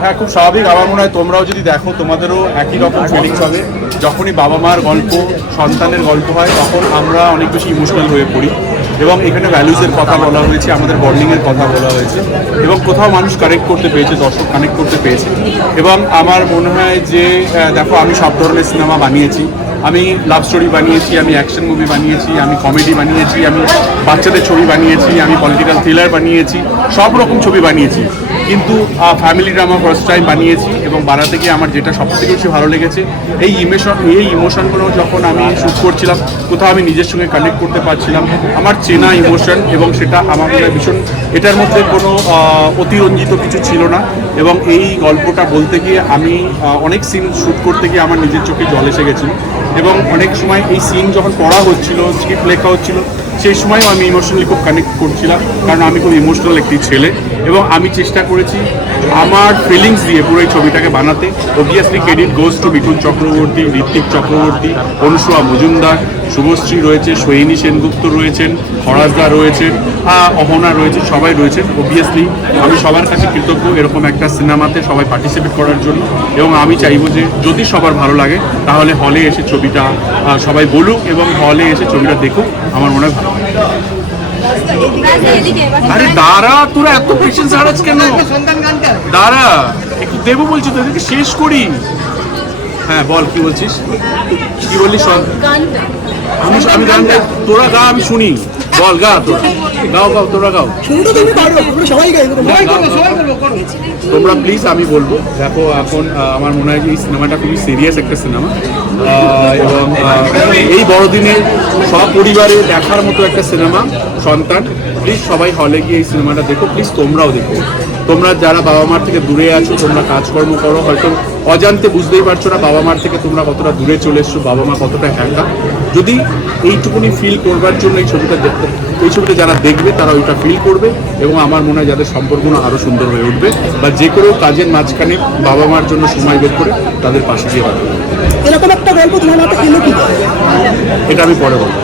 হ্যাঁ খুব স্বাভাবিক। আমার মনে হয় তোমরাও যদি দেখো, তোমাদেরও একই রকম ফিলিংস হবে। যখনই বাবা মার গল্প, সন্তানের গল্প হয়, তখন আমরা অনেক বেশি ইমোশনাল হয়ে পড়ি। এবং এখানে ভ্যালুসের কথা বলা হয়েছে, আমাদের বন্ডিংয়ের কথা বলা হয়েছে। এবং কোথাও মানুষ কানেক্ট করতে পেরেছে দর্শক কানেক্ট করতে পেরেছে এবং আমার মনে হয় যে দেখো, আমি সব ধরনের সিনেমা বানিয়েছি। আমি লাভ স্টোরি বানিয়েছি, আমি অ্যাকশন মুভি বানিয়েছি, আমি কমেডি বানিয়েছি, আমি বাচ্চাদের ছবি বানিয়েছি, আমি পলিটিক্যাল থ্রিলার বানিয়েছি, সব রকম ছবি বানিয়েছি। কিন্তু ফ্যামিলি ড্রামা ফার্স্ট টাইম বানিয়েছি এবং বানাতে গিয়ে আমার যেটা সবথেকে বেশি ভালো লেগেছে, এই ইমোশন এই ইমোশনগুলো যখন আমি শ্যুট করছিলাম, কোথাও আমি নিজের সঙ্গে কানেক্ট করতে পারছিলাম, আমার চেনা ইমোশন এবং সেটা আমার ভীষণ, এটার মধ্যে কোনো অতিরঞ্জিত কিছু ছিল না এবং এই গল্পটা বলতে গিয়ে আমি অনেক সিন শ্যুট করতে গিয়ে আমার নিজের চোখে জল এসে গেছিল এবং অনেক সময় এই সিন যখন পড়া হচ্ছিল স্ক্রিপ্ট লেখা হচ্ছিল সেই সময়ও আমি ইমোশনালি খুব কানেক্ট করছিলাম, কারণ আমি খুব ইমোশনাল একটি ছেলে এবং আমি চেষ্টা করেছি আমার ফিলিংস দিয়ে পুরো এই ছবিটাকে বানাতে। Obviously credit goes to Bipul Chakraborty, Ritwik Chakraborty Anusuya Majumdar Subhashree রয়েছে, সোহিনী সেনগুপ্ত রয়েছেন, ফরাজদা রয়েছেন অহনা রয়েছে, সবাই রয়েছেন অবভিয়াসলি আমি সবার কাছে কৃতজ্ঞ এরকম একটা সিনেমাতে সবাই পার্টিসিপেট করার জন্য এবং আমি চাইব যে যদি সবার ভালো লাগে তাহলে হলে এসে ছবিটা সবাই বলুক এবং হলে এসে ছবিটা দেখুক, আমার মনে হয় আরে দাঁড়া, তোরা এত পেশেন্স হারাস কেন? দাঁড়া, একটু দেবো বলছি তোদেরকে, শেষ করি। হ্যাঁ বল, কি বলছিস? কি বললি সব আমি আমি গান গাই। তোরা গা আমি শুনি। বল গা তোরা। গাও গাও তোরা গাও। তোমরা প্লিজ আমি বলব। দেখো এখন আমার মনে হয় যে এই সিনেমাটা খুবই সিরিয়াস একটা সিনেমা। এবং এই বড়দিনে সপরিবারে দেখার মতো একটা সিনেমা, সন্তান। প্লিজ সবাই হলে গিয়ে এই সিনেমাটা দেখো। প্লিজ তোমরাও দেখো। তোমরা যারা বাবা মার থেকে দূরে আছো, তোমরা কাজকর্ম করো। হয়তো অজান্তে বুঝতেই পারছ না বাবা মার থেকে তোমরা কতটা দূরে চলে এসছো, বাবা মা কতটা একা। যদি এইটুকুনি ফিল করবার জন্য এই ছবিটা দেখতে এই ছবিটা যারা দেখবে, তারা ওইটা ফিল করবে এবং আমার মনে হয় যাদের সম্পর্কগুলো আরও সুন্দর হয়ে উঠবে বা যে কোনো কাজের মাঝখানে বাবা মার জন্য সময় বের করে তাদের পাশে হবে এরকম এটা আমি পরে বলব।